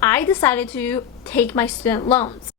I decided to take my student loans.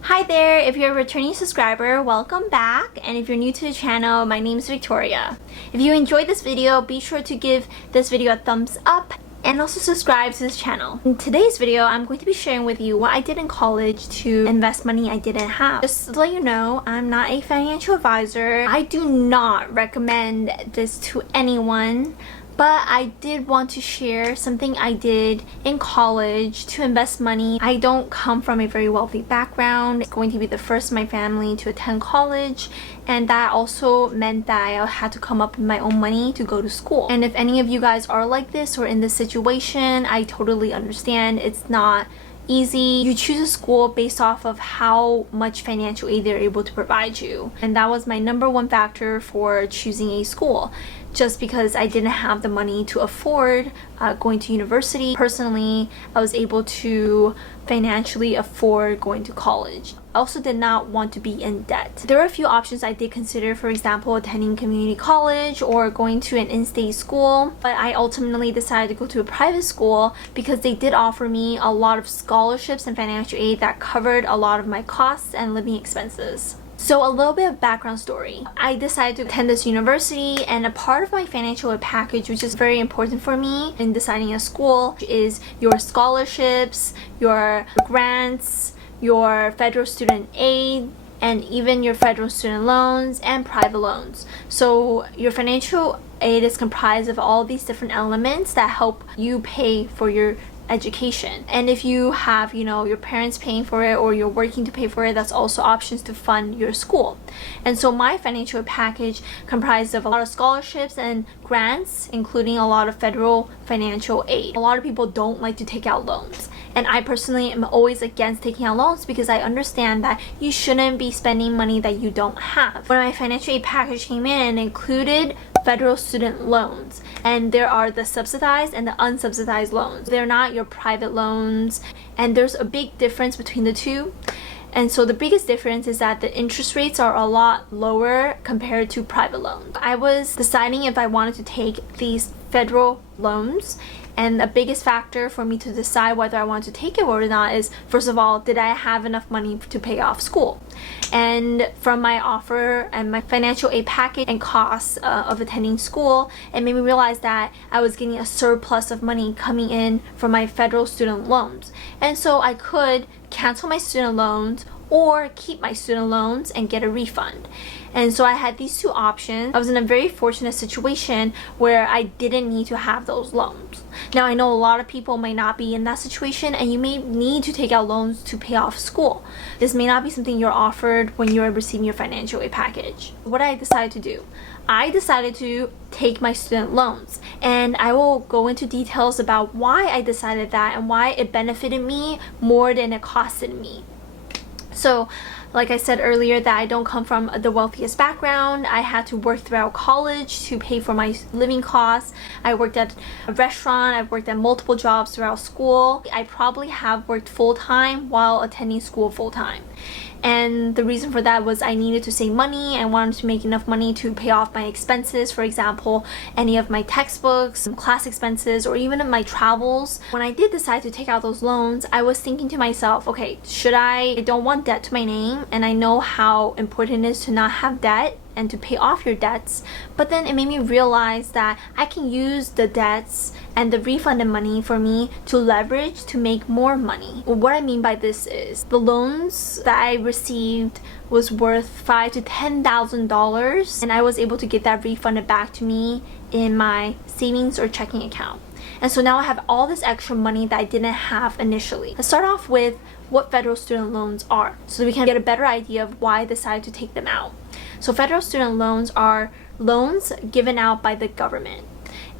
Hi there, if you're a returning subscriber, welcome back, and if you're new to the channel, my name is Victoria. If you enjoyed this video, be sure to give this video a thumbs up and also subscribe to this channel. In today's video, I'm going to be sharing with you what I did in college to invest money I didn't have. Just to let you know, I'm not a financial advisor. I do not recommend this to anyone. But I did want to share something I did in college to invest money. I don't come from a very wealthy background. It's going to be the first in my family to attend college, and that also meant that I had to come up with my own money to go to school. And if any of you guys are like this or in this situation, I totally understand. It's not easy. You choose a school based off of how much financial aid they're able to provide you, and that was my number one factor for choosing a school, just because I didn't have the money to afford going to university. Personally, I was able to financially afford going to college. I also did not want to be in debt. There are a few options I did consider, for example, attending community college or going to an in-state school, but I ultimately decided to go to a private school because they did offer me a lot of scholarships and financial aid that covered a lot of my costs and living expenses. So a little bit of background story. I decided to attend this university, and a part of my financial aid package, which is very important for me in deciding a school, is your scholarships, your grants, your federal student aid, and even your federal student loans and private loans. So your financial aid is comprised of all these different elements that help you pay for your education. And if you have, your parents paying for it or you're working to pay for it, that's also options to fund your school. And so my financial package comprised of a lot of scholarships and grants, including a lot of federal financial aid. A lot of people don't like to take out loans, and I personally am always against taking out loans because I understand that you shouldn't be spending money that you don't have. When my financial aid package came in, it included federal student loans, and there are the subsidized and the unsubsidized loans. They're not your private loans, and there's a big difference between the two. And so the biggest difference is that the interest rates are a lot lower compared to private loans. I was deciding if I wanted to take these federal loans, and the biggest factor for me to decide whether I want to take it or not is, first of all, did I have enough money to pay off school? And from my offer and my financial aid package and costs of attending school, it made me realize that I was getting a surplus of money coming in from my federal student loans. And so I could cancel my student loans or keep my student loans and get a refund. And so I had these two options. I was in a very fortunate situation where I didn't need to have those loans. Now, I know a lot of people might not be in that situation, and you may need to take out loans to pay off school. This may not be something you're offered when you're receiving your financial aid package. What I decided to do, I decided to take my student loans, and I will go into details about why I decided that and why it benefited me more than it costed me. So, like I said earlier, that I don't come from the wealthiest background. I had to work throughout college to pay for my living costs. I worked at a restaurant. I've worked at multiple jobs throughout school. I probably have worked full-time while attending school full-time. And the reason for that was I needed to save money. I wanted to make enough money to pay off my expenses, for example, any of my textbooks, class expenses, or even my travels. When I did decide to take out those loans, I was thinking to myself, okay, I don't want debt to my name, and I know how important it is to not have debt and to pay off your debts, but then it made me realize that I can use the debts and the refunded money for me to leverage to make more money. What I mean by this is the loans that I received was worth $5,000 to $10,000, and I was able to get that refunded back to me in my savings or checking account. And so now I have all this extra money that I didn't have initially. Let's start off with what federal student loans are, so we can get a better idea of why I decided to take them out. So federal student loans are loans given out by the government.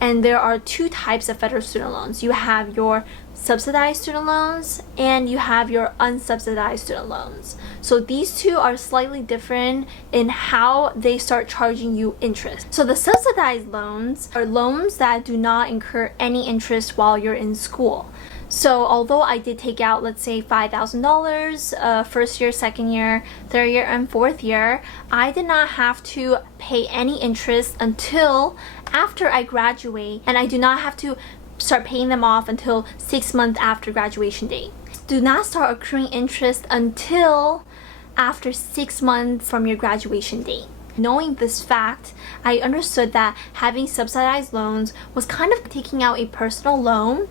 And there are two types of federal student loans. You have your subsidized student loans and you have your unsubsidized student loans. So these two are slightly different in how they start charging you interest. So the subsidized loans are loans that do not incur any interest while you're in school. So although I did take out, let's say, $5,000 first year, second year, third year, and fourth year, I did not have to pay any interest until after I graduate, and I do not have to start paying them off until 6 months after graduation date. Do not start accruing interest until after 6 months from your graduation date. Knowing this fact, I understood that having subsidized loans was kind of taking out a personal loan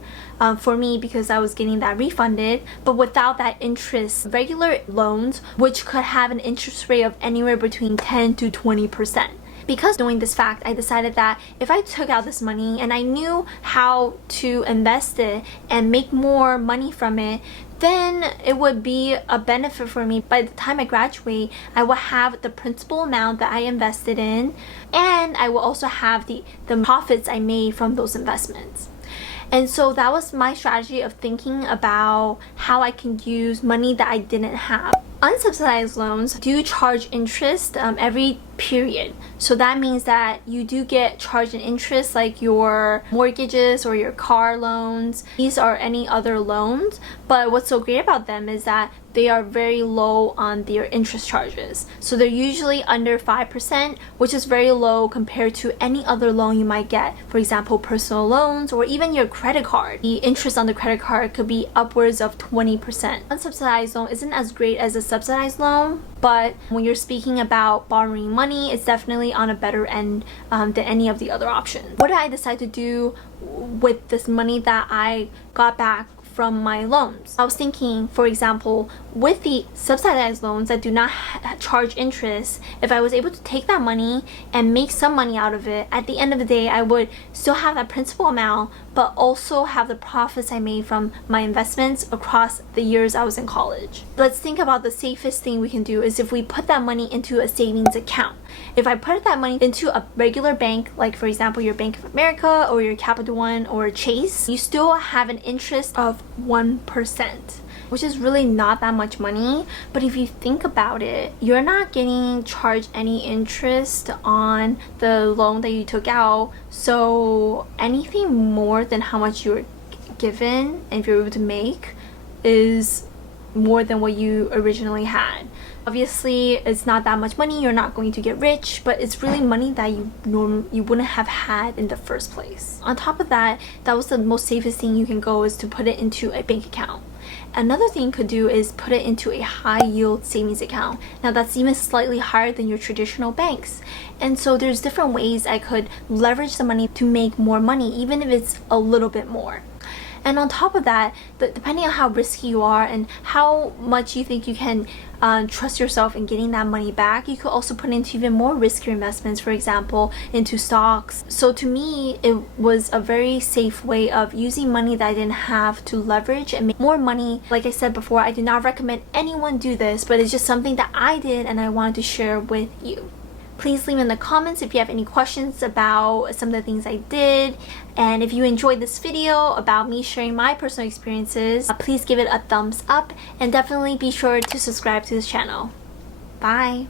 for me because I was getting that refunded, but without that interest. Regular loans, which could have an interest rate of anywhere between 10 to 20%. Because knowing this fact, I decided that if I took out this money and I knew how to invest it and make more money from it, then it would be a benefit for me. By the time I graduate, I will have the principal amount that I invested in, and I will also have the profits I made from those investments. And so that was my strategy of thinking about how I can use money that I didn't have. Unsubsidized loans do charge interest every period. So that means that you do get charged an interest like your mortgages or your car loans. These are any other loans. But what's so great about them is that they are very low on their interest charges. So they're usually under 5%, which is very low compared to any other loan you might get. For example, personal loans or even your credit card. The interest on the credit card could be upwards of 20%. Unsubsidized loan isn't as great as a subsidized loan, but when you're speaking about borrowing money, it's definitely on a better end than any of the other options. What did I decide to do with this money that I got back from my loans? I was thinking, for example, with the subsidized loans that do not charge interest, if I was able to take that money and make some money out of it, at the end of the day, I would still have that principal amount, but also have the profits I made from my investments across the years I was in college. Let's think about the safest thing we can do is if we put that money into a savings account. If I put that money into a regular bank, like for example your Bank of America or your Capital One or Chase, you still have an interest of 1%, which is really not that much money. But if you think about it, you're not getting charged any interest on the loan that you took out. So anything more than how much you're given and if you're able to make is more than what you originally had. Obviously, it's not that much money, you're not going to get rich, but it's really money that you wouldn't have had in the first place. On top of that, that was the most safest thing you can go, is to put it into a bank account. Another thing you could do is put it into a high yield savings account. Now that's even slightly higher than your traditional banks. And so there's different ways I could leverage the money to make more money, even if it's a little bit more. And on top of that, depending on how risky you are and how much you think you can trust yourself in getting that money back, you could also put into even more riskier investments, for example, into stocks. So to me, it was a very safe way of using money that I didn't have to leverage and make more money. Like I said before, I do not recommend anyone do this, but it's just something that I did and I wanted to share with you. Please leave in the comments if you have any questions about some of the things I did. And if you enjoyed this video about me sharing my personal experiences, please give it a thumbs up and definitely be sure to subscribe to this channel. Bye!